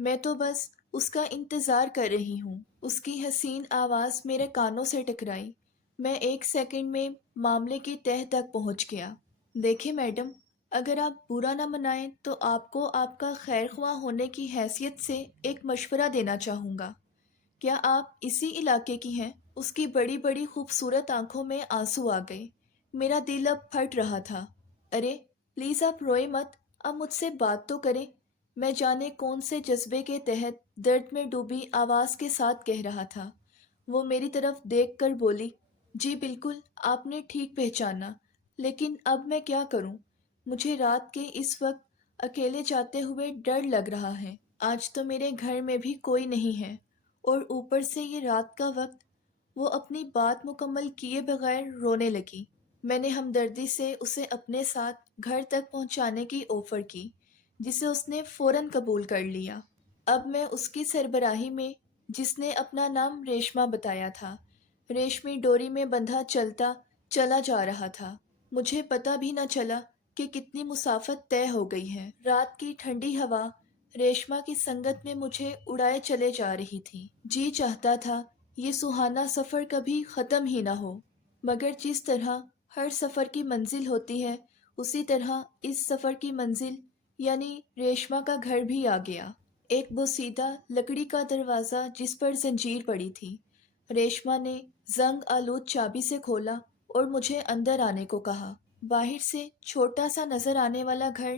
میں تو بس اس کا انتظار کر رہی ہوں۔ اس کی حسین آواز میرے کانوں سے ٹکرائی۔ میں 1 سیکنڈ میں معاملے کی تہہ تک پہنچ گیا۔ دیکھیں میڈم، اگر آپ برا نہ منائیں تو آپ کو آپ کا خیر خواہ ہونے کی حیثیت سے ایک مشورہ دینا چاہوں گا۔ کیا آپ اسی علاقے کی ہیں؟ اس کی بڑی بڑی خوبصورت آنکھوں میں آنسو آ گئے۔ میرا دل اب پھٹ رہا تھا۔ ارے پلیز آپ روئے مت، اب مجھ سے بات تو کریں، میں جانے کون سے جذبے کے تحت درد میں ڈوبی آواز کے ساتھ کہہ رہا تھا۔ وہ میری طرف دیکھ کر بولی، جی بالکل، آپ نے ٹھیک پہچانا، لیکن اب میں کیا کروں؟ مجھے رات کے اس وقت اکیلے جاتے ہوئے ڈر لگ رہا ہے۔ آج تو میرے گھر میں بھی کوئی نہیں ہے، اور اوپر سے یہ رات کا وقت۔ وہ اپنی بات مکمل کیے بغیر رونے لگی۔ میں نے ہمدردی سے اسے اپنے ساتھ گھر تک پہنچانے کی آفر کی، جسے اس نے فوراً قبول کر لیا۔ اب میں اس کی سربراہی میں، جس نے اپنا نام ریشما بتایا تھا، ریشمی ڈوری میں بندھا چلا جا رہا تھا۔ مجھے پتہ بھی نہ چلا کہ کتنی مسافت طے ہو گئی ہے۔ رات کی ٹھنڈی ہوا ریشما کی سنگت میں مجھے اڑائے چلے جا رہی تھی۔ جی چاہتا تھا یہ سہانا سفر کبھی ختم ہی نہ ہو، مگر جس طرح ہر سفر کی منزل ہوتی ہے، اسی طرح اس سفر کی منزل یعنی ریشما کا گھر بھی آ گیا۔ ایک بوسیدہ لکڑی کا دروازہ جس پر زنجیر پڑی تھی، ریشما نے زنگ آلود چابی سے کھولا اور مجھے اندر آنے کو کہا۔ باہر سے چھوٹا سا نظر آنے والا گھر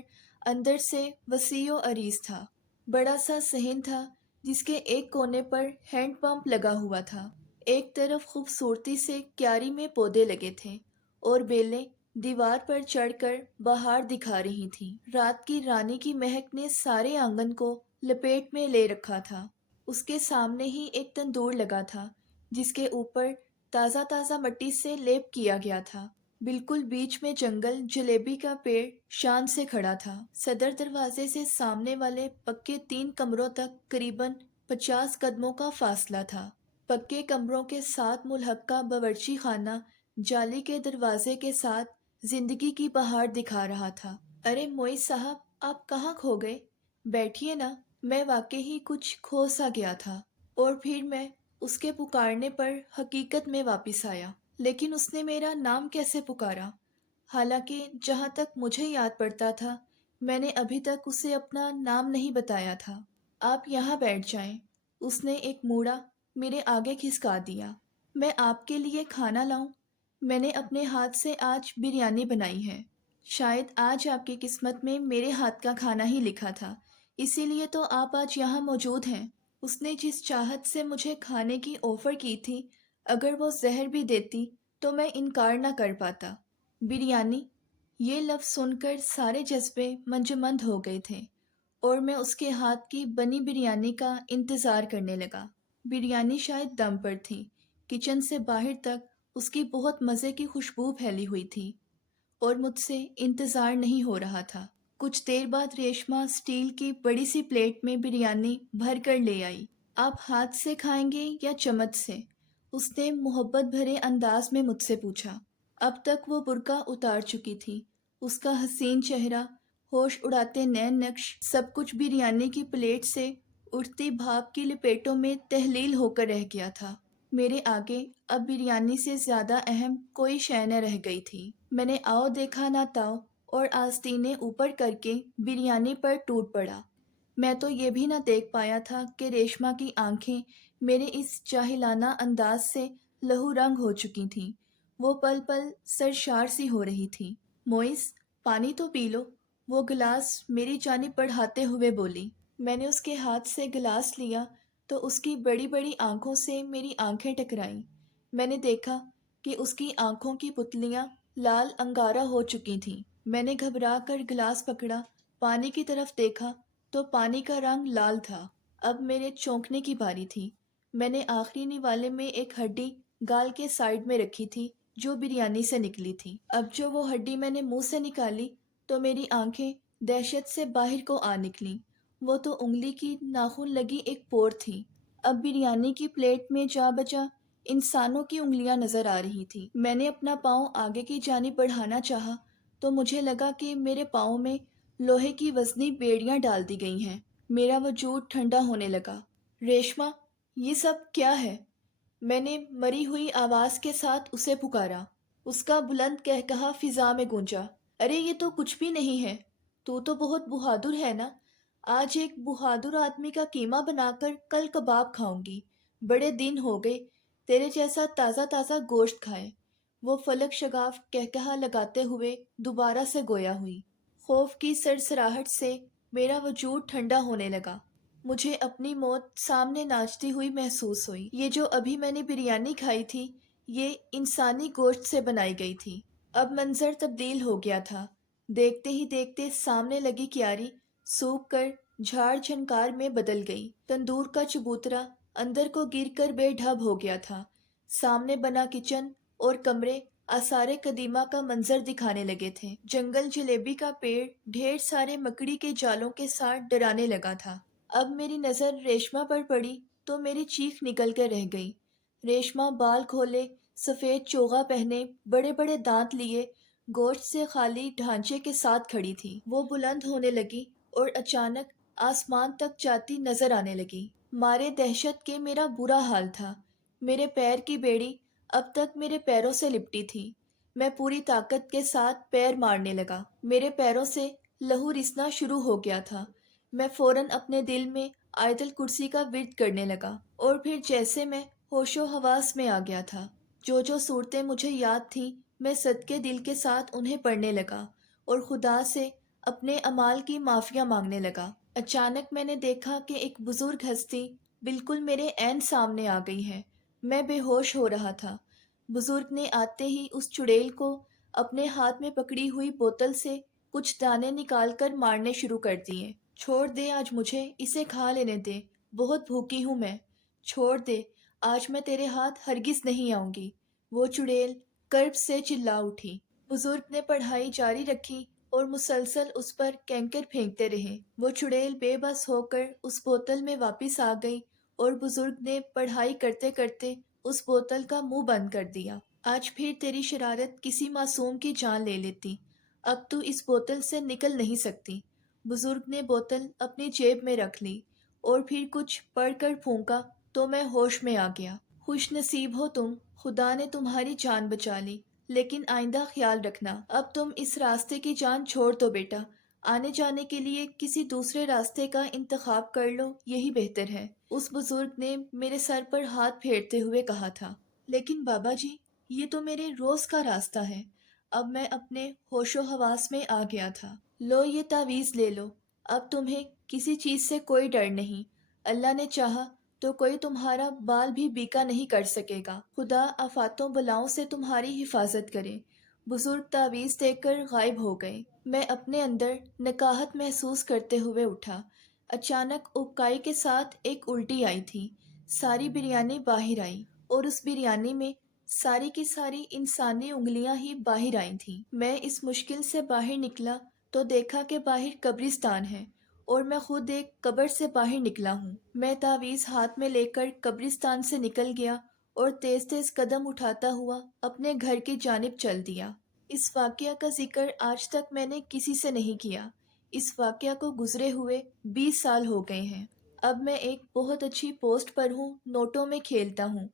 اندر سے وسیع و عریض تھا۔ بڑا سا صحن تھا جس کے ایک کونے پر ہینڈ پمپ لگا ہوا تھا۔ ایک طرف خوبصورتی سے کیاری میں پودے لگے تھے اور بیلیں دیوار پر چڑھ کر بہار دکھا رہی تھیں۔ رات کی رانی کی مہک نے سارے آنگن کو لپیٹ میں لے رکھا تھا۔ اس کے سامنے ہی ایک تندور لگا تھا جس کے اوپر تازہ تازہ مٹی سے لیپ کیا گیا تھا۔ بالکل بیچ میں جنگل جلیبی کا پیڑ شان سے کھڑا تھا۔ صدر دروازے سے سامنے والے پکے 3 کمروں تک قریباً 50 قدموں کا فاصلہ تھا۔ پکے کمروں کے ساتھ ملحقہ باورچی خانہ جالی کے دروازے کے ساتھ زندگی کی بہار دکھا رہا تھا۔ ارے موئز صاحب، آپ کہاں کھو گئے؟ بیٹھیے نا۔ میں واقعی ہی کچھ کھو سا گیا تھا، اور پھر میں اس کے پکارنے پر حقیقت میں واپس آیا۔ لیکن اس نے میرا نام کیسے پکارا؟ حالانکہ جہاں تک مجھے یاد پڑتا تھا، میں نے ابھی تک اسے اپنا نام نہیں بتایا تھا۔ آپ یہاں بیٹھ جائیں۔ اس نے ایک موڑا میرے آگے کھسکا دیا۔ میں آپ کے لیے کھانا لاؤں؟ میں نے اپنے ہاتھ سے آج بریانی بنائی ہے۔ شاید آج آپ کی قسمت میں میرے ہاتھ کا کھانا ہی لکھا تھا، اسی لیے تو آپ آج یہاں موجود ہیں۔ اس نے جس چاہت سے مجھے کھانے کی آفر کی تھی، اگر وہ زہر بھی دیتی تو میں انکار نہ کر پاتا۔ بریانی، یہ لفظ سن کر سارے جذبے منجمد ہو گئے تھے، اور میں اس کے ہاتھ کی بنی بریانی کا انتظار کرنے لگا۔ بریانی شاید دم پر تھی۔ کچن سے باہر تک اس کی بہت مزے کی خوشبو پھیلی ہوئی تھی، اور مجھ سے انتظار نہیں ہو رہا تھا۔ کچھ دیر بعد ریشما سٹیل کی بڑی سی پلیٹ میں بریانی بھر کر لے آئی۔ آپ ہاتھ سے کھائیں گے یا چمچ سے؟ اس نے محبت بھرے انداز میں مجھ سے پوچھا۔ اب تک وہ برقع اتار چکی تھی۔ اس کا حسین چہرہ، ہوش اڑاتے نین نقش، سب کچھ بریانی کی پلیٹ سے اٹھتی بھاپ کی لپیٹوں میں تحلیل ہو کر رہ گیا تھا۔ میرے آگے اب بریانی سے زیادہ اہم کوئی شے نہ رہ گئی تھی۔ میں نے آؤ دیکھا نہ تاؤ اور آستینے اوپر کر کے بریانی پر ٹوٹ پڑا۔ میں تو یہ بھی نہ دیکھ پایا تھا کہ ریشما کی آنکھیں میرے اس جاہلانہ انداز سے لہو رنگ ہو چکی تھیں۔ وہ پل پل سرشار سی ہو رہی تھی۔ موئز، پانی تو پی لو، وہ گلاس میری جانب بڑھاتے ہوئے بولی۔ میں نے اس کے ہاتھ سے گلاس لیا تو اس کی بڑی بڑی آنکھوں سے میری آنکھیں ٹکرائیں۔ میں نے دیکھا کہ اس کی آنکھوں کی پتلیاں لال انگارہ ہو چکی تھیں۔ میں نے گھبرا کر گلاس پکڑا، پانی کی طرف دیکھا تو پانی کا رنگ لال تھا۔ اب میرے چونکنے کی باری تھی۔ میں نے آخری نوالے میں ایک ہڈی گال کے سائیڈ میں رکھی تھی جو بریانی سے نکلی تھی۔ اب جو وہ ہڈی میں نے منہ سے نکالی تو میری آنکھیں دہشت سے باہر کو آ نکلیں۔ وہ تو انگلی کی ناخن لگی ایک پور تھی۔ اب بریانی کی پلیٹ میں جا بجا انسانوں کی انگلیاں نظر آ رہی تھی۔ میں نے اپنا پاؤں آگے کی جانب بڑھانا چاہا تو مجھے لگا کہ میرے پاؤں میں لوہے کی وزنی بیڑیاں ڈال دی گئی ہیں۔ میرا وجود ٹھنڈا ہونے لگا۔ ریشما، یہ سب کیا ہے؟ میں نے مری ہوئی آواز کے ساتھ اسے پکارا۔ اس کا بلند قہقہا فضا میں گونجا۔ ارے یہ تو کچھ بھی نہیں ہے، تو بہت بہادر ہے نا۔ آج ایک بہادر آدمی کا قیمہ بنا کر کل کباب کھاؤں گی۔ بڑے دن ہو گئے تیرے جیسا تازہ تازہ گوشت کھائے۔ وہ فلک شگاف قہقہا لگاتے ہوئے دوبارہ سے گویا ہوئی۔ خوف کی سرسراہٹ سے میرا وجود ٹھنڈا ہونے لگا۔ مجھے اپنی موت سامنے ناچتی ہوئی محسوس ہوئی۔ یہ جو ابھی میں نے بریانی کھائی تھی، یہ انسانی گوشت سے بنائی گئی تھی۔ اب منظر تبدیل ہو گیا تھا۔ دیکھتے ہی دیکھتے سامنے لگی کیاری سوکھ کر جھاڑ جھنکار میں بدل گئی۔ تندور کا چبوترا اندر کو گر کر بے ڈھب ہو گیا تھا۔ سامنے بنا کچن اور کمرے آثار قدیمہ کا منظر دکھانے لگے تھے۔ جنگل جلیبی کا پیڑ ڈھیر سارے مکڑی کے جالوں کے ساتھ ڈرانے لگا تھا۔ اب میری نظر ریشما پر پڑی تو میری چیخ نکل کر رہ گئی۔ ریشما بال کھولے، سفید چوغا پہنے، بڑے بڑے دانت لیے، گوشت سے خالی ڈھانچے کے ساتھ کھڑی تھی۔ وہ بلند ہونے لگی اور اچانک آسمان تک جاتی نظر آنے لگی۔ مارے دہشت کے میرا برا حال تھا۔ میرے پیر کی بیڑی اب تک میرے پیروں سے لپٹی تھی۔ میں پوری طاقت کے ساتھ پیر مارنے لگا۔ میرے پیروں سے لہو رسنا شروع ہو گیا تھا۔ میں فوراً اپنے دل میں آیت الکرسی کا ورد کرنے لگا، اور پھر جیسے میں ہوش و حواس میں آ گیا تھا، جو صورتیں مجھے یاد تھیں میں صدقے دل کے ساتھ انہیں پڑھنے لگا اور خدا سے اپنے اعمال کی معافیا مانگنے لگا۔ اچانک میں نے دیکھا کہ ایک بزرگ ہستی بالکل میرے عین سامنے آ گئی ہے۔ میں بے ہوش ہو رہا تھا۔ بزرگ نے آتے ہی اس چڑیل کو اپنے ہاتھ میں پکڑی ہوئی بوتل سے کچھ دانے نکال کر مارنے شروع کر دیے۔ چھوڑ دے، آج مجھے اسے کھا لینے دے، بہت بھوکی ہوں میں۔ چھوڑ دے، آج میں تیرے ہاتھ ہرگز نہیں آؤں گی، وہ چڑیل کرب سے چلا اٹھی۔ بزرگ نے پڑھائی جاری رکھی اور مسلسل اس پر کینکر پھینکتے رہے۔ وہ چڑیل بے بس ہو کر اس بوتل میں واپس آ گئی اور بزرگ نے پڑھائی کرتے کرتے اس بوتل کا منہ بند کر دیا۔ آج پھر تیری شرارت کسی معصوم کی جان لے لیتی، اب تو اس بوتل سے نکل نہیں سکتی۔ بزرگ نے بوتل اپنی جیب میں رکھ لی اور پھر کچھ پڑھ کر پھونکا تو میں ہوش میں آ گیا۔ خوش نصیب ہو تم، خدا نے تمہاری جان بچا لی، لیکن آئندہ خیال رکھنا۔ اب تم اس راستے کی جان چھوڑ دو بیٹا، آنے جانے کے لیے کسی دوسرے راستے کا انتخاب کر لو، یہی بہتر ہے۔ اس بزرگ نے میرے سر پر ہاتھ پھیرتے ہوئے کہا تھا۔ لیکن بابا جی، یہ تو میرے روز کا راستہ ہے۔ اب میں اپنے ہوش و حواس میں آ گیا تھا۔ لو یہ تعویذ لے لو، اب تمہیں کسی چیز سے کوئی ڈر نہیں۔ اللہ نے چاہا تو کوئی تمہارا بال بھی بیکا نہیں کر سکے گا۔ خدا آفاتوں بلاؤں سے تمہاری حفاظت کرے۔ بزرگ تعویذ دے کر غائب ہو گئے۔ میں اپنے اندر نکاہت محسوس کرتے ہوئے اٹھا۔ اچانک ابکائی کے ساتھ ایک الٹی آئی تھی۔ ساری بریانی باہر آئی اور اس بریانی میں ساری کی ساری انسانی انگلیاں ہی باہر آئی تھیں۔ میں اس مشکل سے باہر نکلا تو دیکھا کہ باہر قبرستان ہے اور میں خود ایک قبر سے باہر نکلا ہوں۔ میں تعویذ ہاتھ میں لے کر قبرستان سے نکل گیا اور تیز تیز قدم اٹھاتا ہوا اپنے گھر کی جانب چل دیا۔ اس واقعہ کا ذکر آج تک میں نے کسی سے نہیں کیا۔ اس واقعہ کو گزرے ہوئے 20 سال ہو گئے ہیں۔ اب میں ایک بہت اچھی پوسٹ پر ہوں، نوٹوں میں کھیلتا ہوں،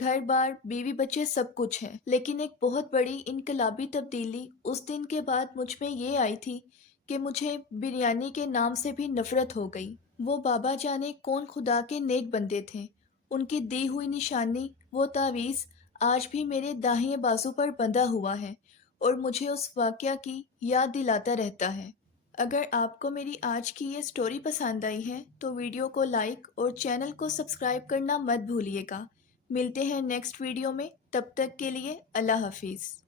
گھر بار بیوی بچے سب کچھ ہے۔ لیکن ایک بہت بڑی انقلابی تبدیلی اس دن کے بعد مجھ میں یہ آئی تھی کہ مجھے بریانی کے نام سے بھی نفرت ہو گئی۔ وہ بابا جانے کون خدا کے نیک بندے تھے، ان کی دی ہوئی نشانی وہ تعویذ آج بھی میرے داہنے بازو پر بندھا ہوا ہے اور مجھے اس واقعہ کی یاد دلاتا رہتا ہے۔ اگر آپ کو میری آج کی یہ سٹوری پسند آئی ہے تو ویڈیو کو لائک اور چینل کو سبسکرائب کرنا مت بھولیے گا۔ ملتے ہیں نیکسٹ ویڈیو میں، تب تک کے لیے اللہ حافظ۔